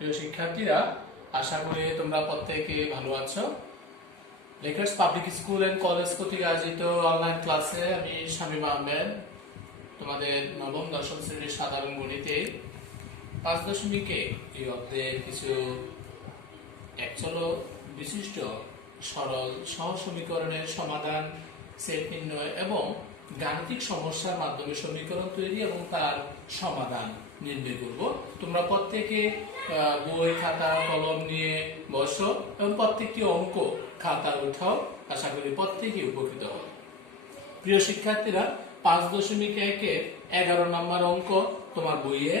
প্রিয় শিক্ষার্থীরা, আশা করি তোমরা প্রত্যেকে ভালো আছো। Lakers public school and college কর্তৃক আয়োজিত অনলাইন ক্লাসে আমি শামীম আহমেদ তোমাদের নবম দশম শ্রেণীর সাধারণ গণিতে 5.1 এই অধ্যায়ের কিছু একচল বিশিষ্ট সরল সহ সমীকরণের সমাধান, সেট নির্ণয় এবং গাণিতিক সমস্যার মাধ্যমে সমীকরণ তৈরি এবং তার সমাধান নির্ণয় করব। তোমরা প্রত্যেকে বই খাতা কলম নিয়ে বসো এবং প্রত্যেকটি অঙ্ক খাতা উঠাও। আশা করি প্রত্যেকেই উপকৃত হবে। প্রিয় শিক্ষার্থীরা, 5.1 11 নম্বর অঙ্ক তোমার বইয়ে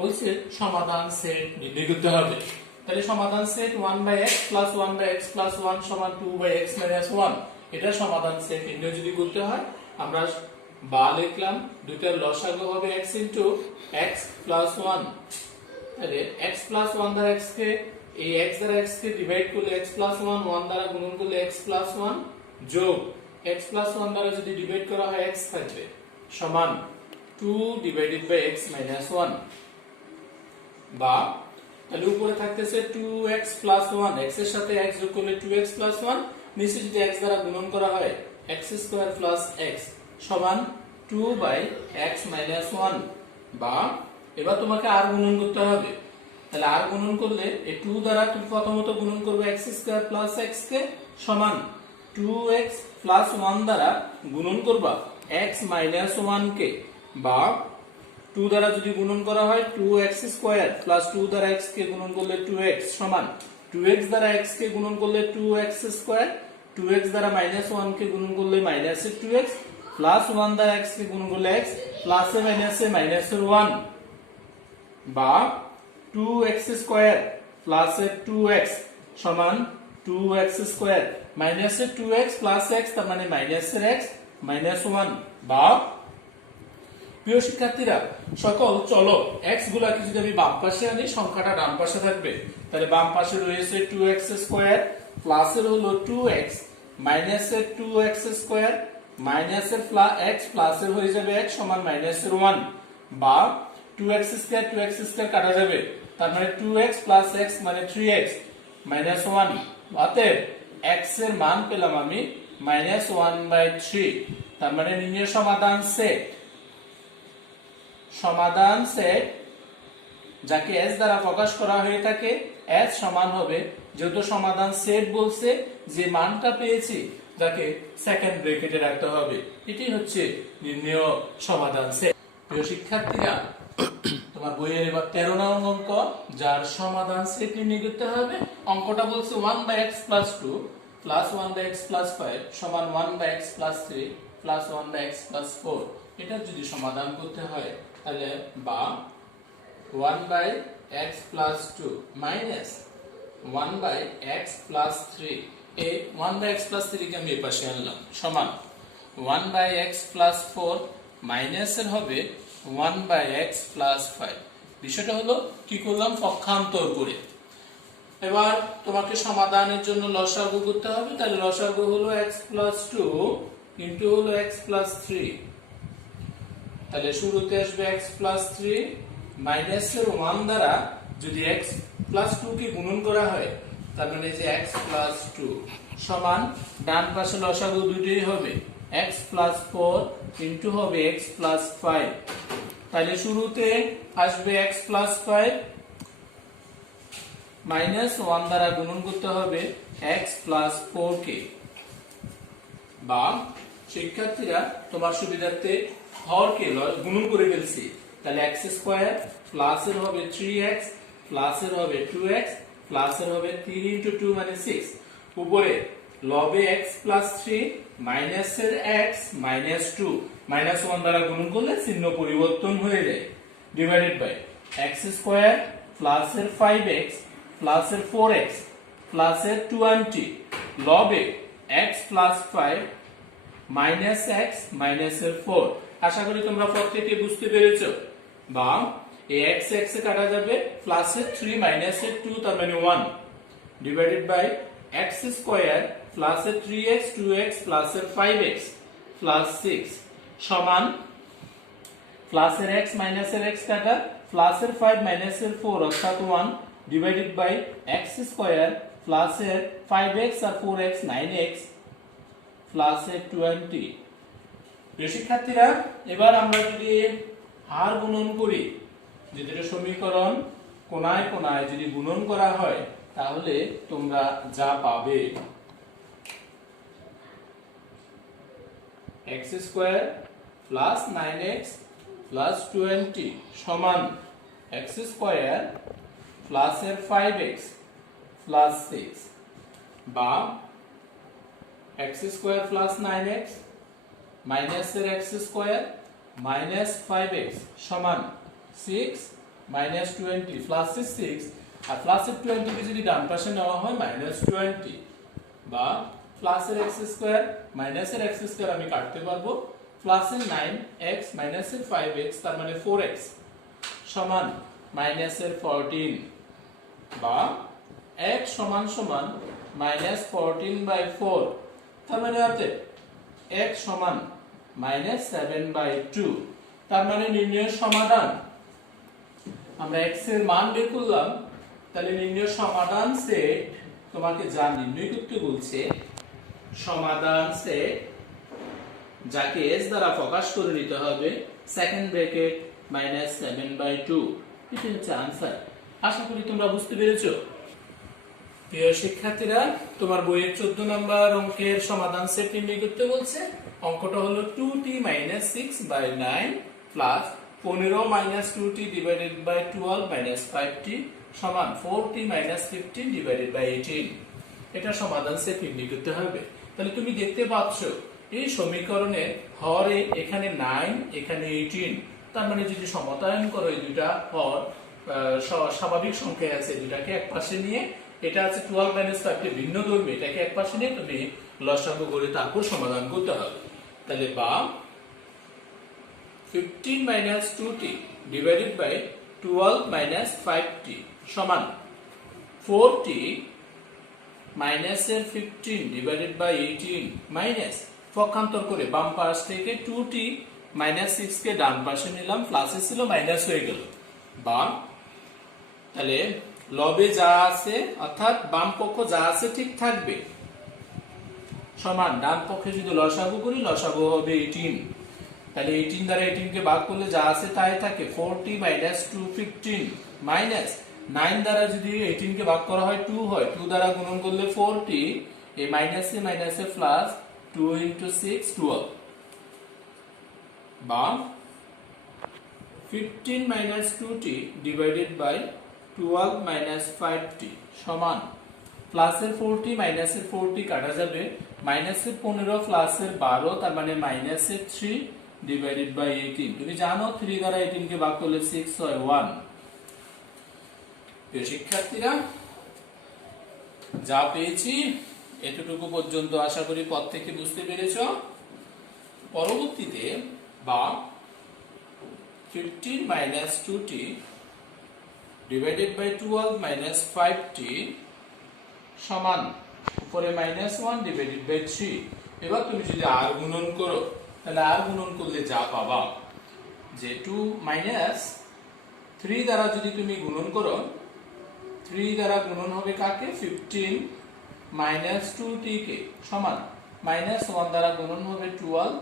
বলছে সমাধান সেট নির্ণয় করতে হবে। তাহলে সমাধান set 1/x plus 1/x plus 1 সমান 2/x minus 1, এটা সমাধান সেট নির্ণয় যদি করতে হয় আমরা বা লিখলাম, দুইটার লসাগু হবে x into x plus 1। তাহলে x plus 1 দ্বারা x কে এই x দ্বারা x কে ডিভাইড করলে x plus 1, 1 দ্বারা গুণন করলে x plus 1 যোগ x plus 1 দ্বারা যদি ডিভাইড করা হয় x থাকবে সমান 2 divided by x minus 1। বা তাহলে উপরে থাকতেছে 2x plus 1, x এর সাথে x যোগ করলে 2x plus 1, নিচে যদি x দ্বারা গুণন করা হয় x square plus x সমান 2/x minus 1। বা এবার তোমাকে আর গুণন করতে হবে। তাহলে আর গুণন করলে এই 2 দ্বারা তুমি প্রথমত গুণন করবে x square plus x কে সমান 2x plus 1 দ্বারা গুণন করবা x minus 1 কে। বা 2 দ্বারা যদি গুণন করা হয় 2x স্কয়ার প্লাস 2 দ্বারা x কে গুণন করলে 2x সমান 2x দ্বারা x কে গুণন করলে 2x স্কয়ার, 2x দ্বারা -1 কে গুণন করলে -2x প্লাস 1 দ্বারা x কে গুণন করলে x প্লাস এ -1। বা 2x স্কয়ার প্লাস 2x সমান 2x square minus 2x plus x তার মানে -x -1। বা প্রিয় শিক্ষার্থীরা, সকল চলক x গুলাকে যদি আমি বাম পাশে আনি সংখ্যাটা ডান পাশে থাকবে। তাহলে বাম পাশে রয়েছে 2x স্কয়ার প্লাস এর হলো 2x মাইনাস এর 2x স্কয়ার মাইনাস এর x প্লাস এর হয়ে যাবে x সমান -1। বা 2x স্কয়ার কাটা যাবে, তার মানে 2x প্লাস x মানে 3x -1। অতএব x এর মান পেলাম আমি -1/3। তার মানে নির্ণয় সমাধান সেট যাকে s দ্বারা প্রকাশ করা হয়ে থাকে s সমান হবে, যেহেতু সমাধান সেট বলছে যে মানটা পেয়েছি যাকে সেকেন্ড ব্র্যাকেটে রাখতে হবে, এটি হচ্ছে নির্ণয় সমাধান সেট। প্রিয় শিক্ষার্থীরা, তোমার বইয়ের এবার 13 নং অঙ্ক যার সমাধান সেট নির্ণয় করতে হবে। অঙ্কটা বলছে 1/x plus 2 plus 1/x plus 5 সমান 1/x plus 3 plus 1/x plus 4। এটা যদি সমাধান করতে হয় তাহলে বা 1/x plus 2 minus 1/x plus 3, এই 1/x plus 3 কে আমি এই পাশে আনলাম সমান 1/x plus 4 মাইনাস এর হবে 1/x plus 5। বিষয়টা হলো কি করলাম, পক্ষান্তর করে। এবার তোমাকে সমাধানের জন্য লসাগু করতে হবে। তাহলে লসাগু হলো x plus 2 ইনটু হলো x plus 3। তাহলে শুরুতে আসবে x plus 3 মাইনাস এর 1 দ্বারা যদি x plus 2 কে গুণন করা হয় তার মানে যে x plus 2 সমান ডান পাশে লসাগু দুটোই হবে x plus 4 ইনটু হবে x plus 5। তাহলে শুরুতে আসবে x plus 5 মাইনাস 1 দ্বারা গুণন করতে হবে x plus 4 কে। বা শিক্ষার্থীরা, তোমার সুবিধার্থে হরকে গুণন করে ফেলছি। তাহলে x স্কয়ার প্লাস এর হবে 3x প্লাস এর হবে 2x প্লাস এর হবে 3 ইনটু 2 মানে 6। উপরে লবে x প্লাস 3 মাইনাস এর x মাইনাস 2 -1 দ্বারা গুণন করলে চিহ্ন পরিবর্তন হয়ে যায় divided by x square plus এর 5x প্লাস এর 4x প্লাস এর 20 লবে x plus 5 minus x minus এর 4। আশা করি তোমরা প্রত্যেকে বুঝতে পেরেছো। বা এই x এ কাটা যাবে প্লাস এর 3 মাইনাস এর 2 তার মানে 1 divided by x square plus এর 3x 2x প্লাস এর 5x প্লাস 6 সমান প্লাস এর x মাইনাস এর x কাটা প্লাস এর 5 মাইনাস এর 4 অর্থাৎ 1 ডিভাইডেড বাই এক্স স্কোয়ার প্লাসের 5x আর 4x 9x প্লাসের 20। প্রিয় শিক্ষার্থীরা, এবার আমরা যদি হার গুণন করি, যেটা সমীকরণ কোণায় কোণায় যদি গুণন করা হয় তাহলে তোমরা যা পাবে x square plus 9x plus 20 সমান x স্কয়ার প্লাসের 5x প্লাস 6 বা x স্কয়ার প্লাস 9x মাইনাসের x স্কয়ার মাইনাস 5x সমান 6 মাইনাস 20 প্লাসের 6 আর প্লাসের 20 কে যদি ডান পাশে নেওয়া হয় মাইনাস 20 বা প্লাসের x স্কয়ার মাইনাসের x স্কয়ার আমি কাটতে পারবো প্লাসের 9x মাইনাসের 5x তার মানে 4x সমান মাইনাসের 14 বা x সমান সমান মাইনাস 14/4 তার মানে হচ্ছে x সমান মাইনাস 7/2। তার মানে নির্ণয়ের সমাধান আমরা x এর মান বের করলাম, তাহলে নির্ণয়ের সমাধান সেট তোমাকে যা নির্ণয় করতে বলছে সমাধান সেট যাকে s দ্বারা প্রকাশ করে নিতে হবে সেকেন্ড ব্র্যাকেট মাইনাস 7/2। এটা হচ্ছে आंसर। আশা করি তোমরা বুঝতে পেরেছো। প্রিয় শিক্ষার্থীরা, তোমার বইয়ের 14 নম্বর অঙ্কের সমাধান সেট নির্ণয় করতে বলছে। অঙ্কটা হলো 2t - 6/9 plus 15 - 2t divided by 12 - 5t সমান 4t - 15 ডিভাইডেড বাই 18। এটা সমাধান সেট নির্ণয় করতে হবে। তাহলে তুমি দেখতে পাচ্ছ এই সমীকরণে হরে এখানে 9 এখানে 18, তার মানে যদি সমতায়ন করো এই দুইটা হর স্বাভাবিক সংখ্যা আছে দুটাকে একপাশে নিয়ে, এটা আছে 12 - 5 কে ভিন্ন ধর্মী, এটাকে একপাশে নিয়ে তুমি লসাগু করে তারপর সমাধান করতে হবে। তাহলে বা 15 - 2t ডিভাইডেড বাই 12 - 5t সমান 4t মাইনাসের 15 ডিভাইডেড বাই 18 মাইনাস পক্ষান্তর করে বাম পাশ থেকে 2t - 6 কে ডান পাশে নিলাম, প্লাসে ছিল মাইনাস হয়ে গেল বা তাহলে লবে যা আছে অর্থাৎ বাম পক্ষ যা আছে ঠিক থাকবে সমান ডান পক্ষে যদি লসাগু করি লসাগু হবে 18। তাহলে 18 দ্বারা 18 কে ভাগ করলে যা আছে তাই থাকে 4t - 2 15 মাইনাস 9 দ্বারা যদি 18 কে ভাগ করা হয় 2 হয়, 2 দ্বারা গুণন করলে 4t, এই মাইনাসে মাইনাসে প্লাস 2 * 6 12 বা 15 - 2t ডিভাইডেড বাই 12 - 5t সমান প্লাসের 4t মাইনাসের 4t কাটা যাবে, মাইনাসের 15 প্লাসের 12 তার মানে মাইনাসের 3 ডিভাইডেড বাই 18। তুমি জানো 3 দ্বারা 18 কে ভাগ করলে 6 হয় 1। প্রিয় শিক্ষার্থীরা, যা পেয়েছি এতটুকু পর্যন্ত আশা করি পদ থেকে বুঝতে পেরেছো। পরবর্তীতে বা 15 - 2t ডিভাইডেড বাই 12 - 5t সমান উপরে -1 ডিভাইডেড বাই 3। এবার তুমি যদি r গুণন করো তাহলে r গুণন করলে যা পাবা যে 2 - 3 দ্বারা যদি তুমি গুণন করো, 3 দ্বারা গুণন হবে কাকে 15 - 2t কে সমান -1 দ্বারা গুণন হবে 12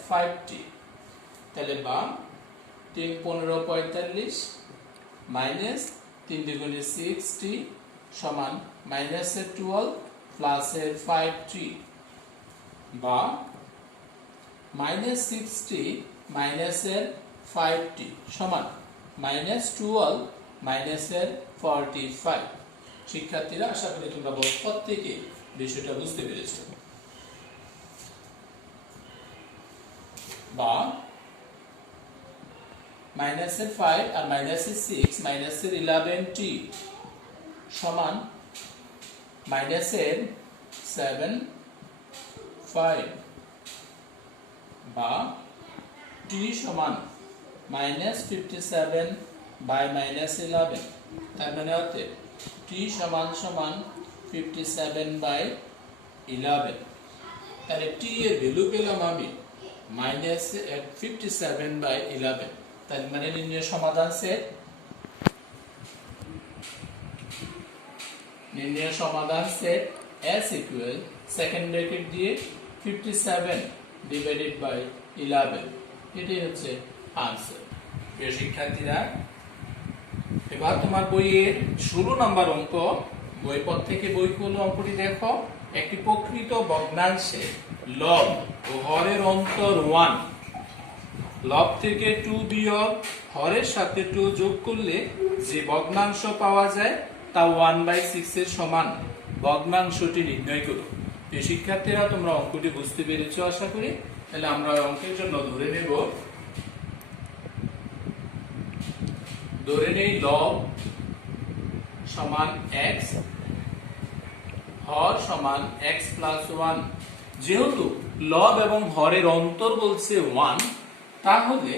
- 5t। তাহলে বা 3 15 45 মাইনাস 3 দুগুণে 6t সমান মাইনাসের 12 প্লাসের 5t বা -6t মাইনাসের 5t সমান -12 মাইনাসের 45। শিক্ষার্থীরা, আশা করি তোমরা পদ থেকে বিষয়টা বুঝতে পেরেছো। বা মাইনাসের 5 আর মাইনাসের 6 মাইনাসের 11t সমান মাইনাসের 7 5 বা t সমান -57 বাই -11। তার মানে হচ্ছে t সমান সমান 57/11। তাহলে t এর ভ্যালু পেলাম আমি -57/11। তার মানে নির্ণয় সমাধান সেট নির্ণয় সমাধান set s equal second bracket দিয়ে 57 ডিভাইডেড বাই 11, এটাই হচ্ছে আনসার। প্রিয় শিক্ষার্থীরা, এবার তোমার বইয়ের 16 নম্বর অঙ্ক, বইপত্র থেকে বই খুলে অঙ্কটি দেখো। একটি প্রকৃত ভগ্নাংশে লব ও হরের অন্তর 1, লব থেকে 2 বিয়োগ হরের সাথে 2 যোগ করলে যে ভগ্নাংশ পাওয়া যায় তা 1/6 এর সমান। ভগ্নাংশটি নির্ণয় করো। প্রিয় শিক্ষার্থীরা, তোমরা অঙ্কটি বুঝতে পেরেছো আশা করি। তাহলে আমরা অঙ্কের জন্য ধরে নেই লব সমান x, হর সমান x প্লাস 1। যেহেতু লব এবং হরের অন্তর বলছে 1, তাহলে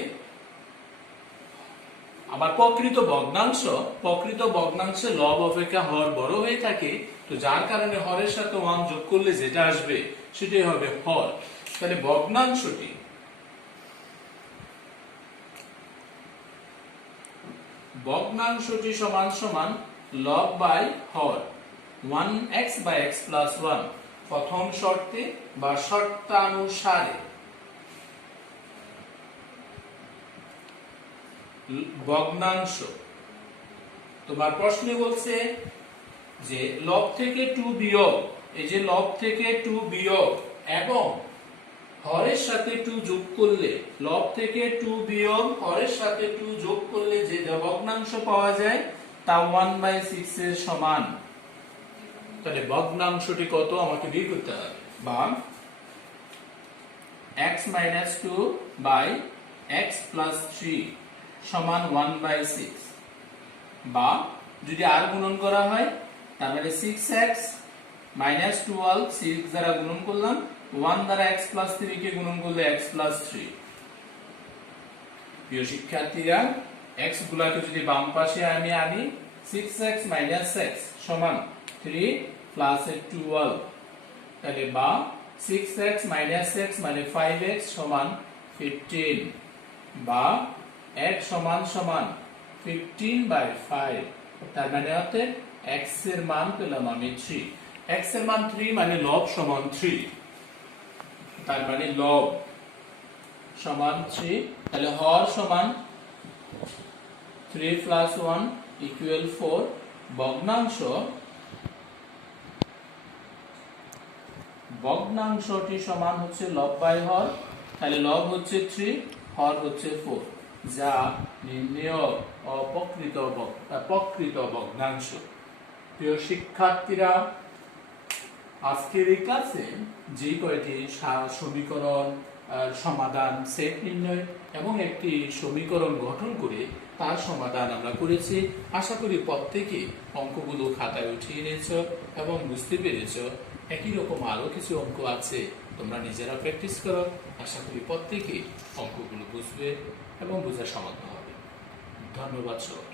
আবার প্রকৃত ভগ্নাংশে লব অপেক্ষা হর বড় হয়ে থাকে, তো যার কারণে হরের সাথে 1 যোগ করলে যেটা আসবে সেটাই হবে হর। তাহলে ভগ্নাংশটি সমান সমান লব বাই হর 1x বাই x প্লাস 1। প্রথম শর্তে বা শর্তানুসারে ভগ্নাংশ, তোমার প্রশ্নে বলছে যে লব থেকে 2 বিয়োগ, এই যে লব থেকে 2 বিয়োগ এবং হরের সাথে 2 যোগ করলে, লব থেকে 2 বিয়োগ হরের সাথে 2 যোগ করলে যে ভগ্নাংশ পাওয়া যায় তা 1/6 এর সমান। তাহলে ভগ্নাংশটি কত আমাকে বের করতে হবে। বা x - 2 বাই x প্লাস 3 সমান 1/6, বা যদি আর গুণন করা হয় তাহলে 6x - 12, 6 দ্বারা গুণন করলাম, 1 দ্বারা x প্লাস 3 কে গুণন করলে x প্লাস 3। প্রিয় শিক্ষার্থীরা, x গুলাকে যদি বাম পাশে আমি আনি, 6x - x সমান 3 প্লাস 12, তাহলে বা 6x - x মানে 5x সমান 15, বা x সমান 15/5। তার মানে হচ্ছে x এর মান পেলাম আমি 3। x এর মান 3 মানে লব সমান 3, তার মানে লব সমান 3। তাহলে হর সমান 3 প্লাস 1 ইকুয়াল 4। ভগ্নাংশটি সমান হচ্ছে লব বাই হর। তাহলে লব হচ্ছে 3, হর হচ্ছে 4, যা নির্ণেয় প্রকৃত ভগ্নাংশ। প্রিয় শিক্ষার্থীরা, আজকের এই ক্লাসে যে কয়টি সমীকরণ সমাধান সেট নির্ণয় এবং একটি সমীকরণ গঠন করে তার সমাধান আমরা করেছি, আশা করি প্রত্যেকে অঙ্কগুলো খাতায় উঠিয়ে নিয়েছো এবং বুঝতে পেরেছো। একই রকম আরো কিছু অঙ্ক আছে, তোমরা নিজেরা প্র্যাকটিস করো। আশা করি প্রত্যেকে অঙ্কগুলো বুঝবে এবং বোঝার সামর্থ্য হবে। ধন্যবাদ সবাই।